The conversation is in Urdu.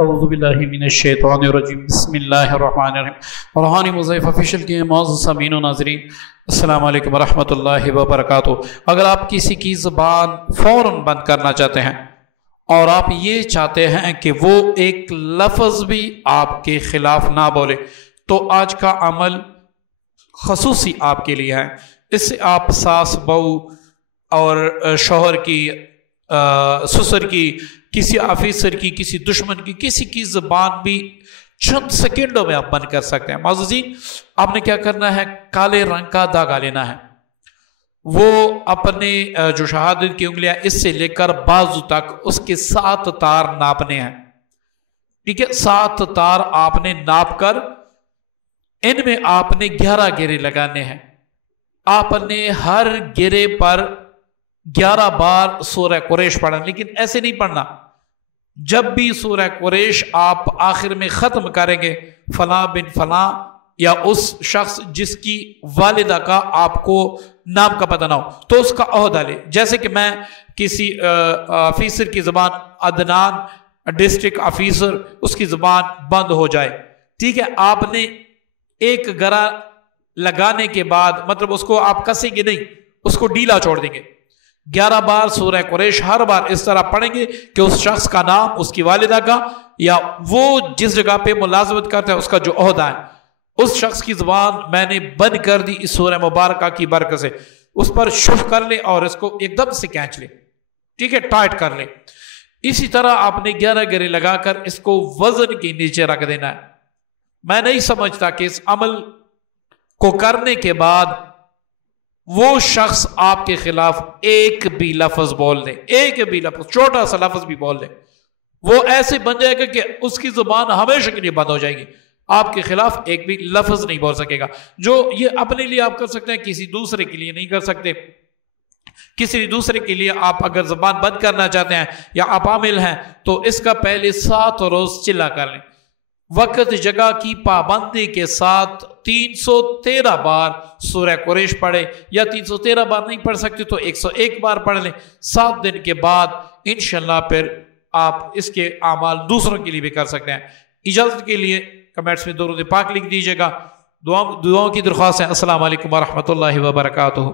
اعوذ باللہ من الشیطان الرجیم بسم اللہ الرحمن الرحیم روحانی مضیف آفیشل کے معزز سامعین و ناظرین السلام علیکم ورحمۃ اللہ وبرکاتہ۔ اگر آپ کسی کی زبان فوراً بند کرنا چاہتے ہیں اور آپ یہ چاہتے ہیں کہ وہ ایک لفظ بھی آپ کے خلاف نہ بولے تو آج کا عمل خصوصی آپ کے لیے ہے۔ اس سے آپ ساس بہو اور شوہر کی سسر کی کسی آفیسر کی کسی دشمن کی کسی کی زبان بھی چند سیکنڈوں میں آپ بند کر سکتے ہیں۔ معززین، آپ نے کیا کرنا ہے؟ کالے رنگ کا دھاگا لینا ہے، وہ اپنے جو شہادت کی انگلیاں اس سے لے کر بازو تک اس کے 7 تار ناپنے ہیں، ٹھیک ہے؟ 7 تار آپ نے ناپ کر ان میں آپ نے 11 گیرے لگانے ہیں۔ آپ نے ہر گیرے پر 11 بار سورہ قریش پڑھنا، لیکن ایسے نہیں پڑھنا۔ جب بھی سورہ قریش آپ آخر میں ختم کریں گے، فلاں بن فلاں یا اس شخص جس کی والدہ کا آپ کو نام کا پتہ نہ ہو تو اس کا عہدہ لے۔ جیسے کہ میں کسی آفیسر کی زبان، عدنان ڈسٹرکٹ آفیسر، اس کی زبان بند ہو جائے، ٹھیک ہے؟ آپ نے ایک گرا لگانے کے بعد مطلب اس کو آپ کسیں گے نہیں، اس کو ڈھیلا چھوڑ دیں گے۔ 11 بار سورہ قریش ہر بار اس طرح پڑھیں گے کہ اس شخص کا نام، اس کی والدہ کا یا وہ جس جگہ پہ ملازمت کرتا ہے اس کا جو عہدہ ہے، اس شخص کی زبان میں نے بند کر دی اس سورہ مبارکہ کی برکت سے۔ اس پر شف کر لیں اور اس کو ایک دم سے کھینچ لیں، ٹھیک ہے؟ ٹائٹ کر لیں۔ اسی طرح آپ نے 11 گرے لگا کر اس کو وزن کے نیچے رکھ دینا ہے۔ میں نہیں سمجھتا کہ اس عمل کو کرنے کے بعد وہ شخص آپ کے خلاف ایک بھی لفظ بول دے، ایک بھی لفظ، چھوٹا سا لفظ بھی بول دے، وہ ایسے بن جائے گا کہ اس کی زبان ہمیشہ کے لیے بند ہو جائے گی، آپ کے خلاف ایک بھی لفظ نہیں بول سکے گا۔ جو یہ اپنے لیے آپ کر سکتے ہیں، کسی دوسرے کے لیے نہیں کر سکتے۔ کسی دوسرے کے لیے آپ اگر زبان بند کرنا چاہتے ہیں یا آپ عامل ہیں تو اس کا پہلے 7 روز چلا کر لیں، وقت جگہ کی پابندی کے ساتھ 313 بار سورہ قریش پڑھے، یا 313 بار نہیں پڑھ سکتے تو 101 بار پڑھ لیں۔ 7 دن کے بعد انشاءاللہ پھر آپ اس کے اعمال دوسروں کے لیے بھی کر سکتے ہیں۔ اجازت کے لیے کمنٹس میں درود پاک لکھ دیجیے گا۔ دعاؤں کی درخواست ہے۔ السلام علیکم ورحمۃ اللہ وبرکاتہ۔